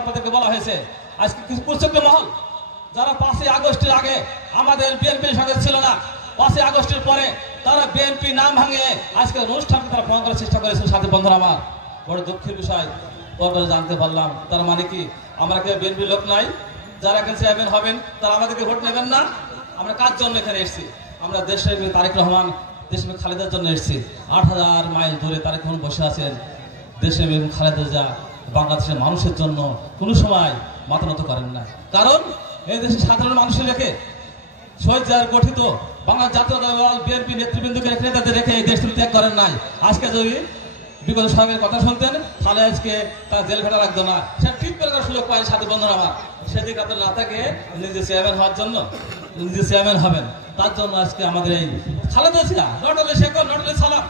আপনাদেরকে বলা হয়েছে আজকে কিছু কুচক্র মহল যারা 5ই আগস্টের আগে আমাদের বিএনপির সঙ্গে ছিল না, 5ই আগস্টের পরে তারা বিএনপি নাম ভাঙিয়ে আজকে অনুষ্ঠানকে তারা প্রমাণ করার চেষ্টা করেছে। সাথী বন্ধুরা আমার, বড় দুঃখের বিষয় পরপরে জানতে পারলাম তার মানে কি আমরা কি বিএনপি লোক নাই? যারা এখানে চেয়ারম্যান হবেন তারা আমাদেরকে ভোট নেবেন না? আমরা কার জন্য এখানে এসেছি? আমরা দেশের তারেক রহমান, দেশের খালেদার জন্য এসেছি। 8000 মাইল দূরে তারেক রহমান বসে আছেন। দেশের খালেদা জিয়া বাংলাদেশের মানুষের জন্য কোনো সময় মাথা নত করেন না। কারণ এই দেশের সাধারণ মানুষের রেখে শহীদ জিয়ার গঠিত বাংলা জাতীয় দল বিএনপি নেতৃবৃন্দকে নেতাদের রেখে এই দেশ ত্যাগ করেন নাই। আজকে যদি বিগত সাহেবের কথা শুনতেন তাহলে আজকে তার জেল ঘাটা লাগতো না। সে ঠিক করে সুযোগ পায়। সাথী বন্ধুরা আমার, সেদিকে আপনার না থাকে নিজে চেয়ারম্যান হওয়ার জন্য, নিজে চেয়ারম্যান হবেন তার জন্য আজকে আমাদের এই খালেদা জিয়া নটলে শেখর নটলে সালাম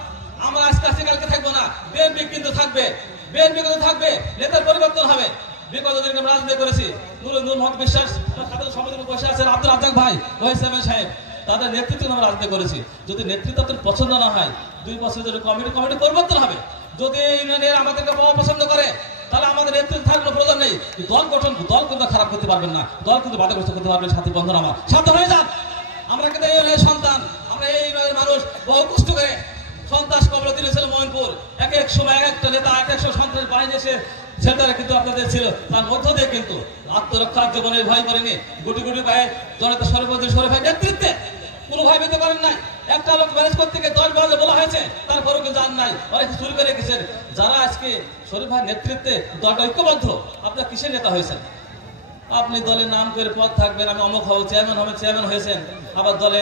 আমরা আজকে আজকে কালকে থাকবো না। বিএনপি কিন্তু থাকবে, বিএনপি কিন্তু থাকবে, নেতার পরিবর্তন হবে। বিগত দিনে রাজনীতি করেছি, নূর মোহাম্মদ বিশ্বাস সমিতির বসে আছেন, আব্দুল রাজ্জাক ভাই, ওয়াহিদ সাহেব, তাদের নেতৃত্বে আমরা রাজনীতি করেছি। যদি নেতৃত্ব পছন্দ না হয় 2 বছর ধরে কমিটি পরিবর্তন হবে। যদি ইউনিয়নের আমাদেরকে অপছন্দ করে তাহলে আমাদের নেতৃত্ব থাকলে প্রয়োজন নেই। দল গঠন, দল কিন্তু খারাপ করতে পারবেন না, দল কিন্তু বাধাগ্রস্ত করতে পারবেন। সাথী বন্ধুরা আমার, সাবধান হয়ে যান। আমরা কিন্তু এই সন্তান, আমরা এই মানুষ বহু কষ্ট করে সন্ত্রাস কবলে দিয়েছিল মইনপুর। এক এক সময় এক একটা নেতা এক একশো সন্ত্রাস বাহিনী এসে সেটারা কিন্তু আপনাদের ছিল। তার মধ্য দিয়ে কিন্তু আত্মরক্ষার জীবনে ভয় করেনি। গুটি গুটি পায়ে জনতা শরীফের নেতৃত্বে কোনো ভয় পেতে পারেন নাই। একটা লোক ম্যানেজ করতে গিয়ে 10 বাজে বলা হয়েছে, তারপরেও কিন্তু জান নাই, অনেক চুরি করে রেখেছেন। যারা আজকে শরীফ ভাইয়ের নেতৃত্বে দলটা ঐক্যবদ্ধ, আপনার কিসের নেতা হয়েছেন? আপনি দলের নাম করে পদ থাকবেন, আমি অমুক হব, চেয়ারম্যান হবেন, চেয়ারম্যান হয়েছেন, আবার দলে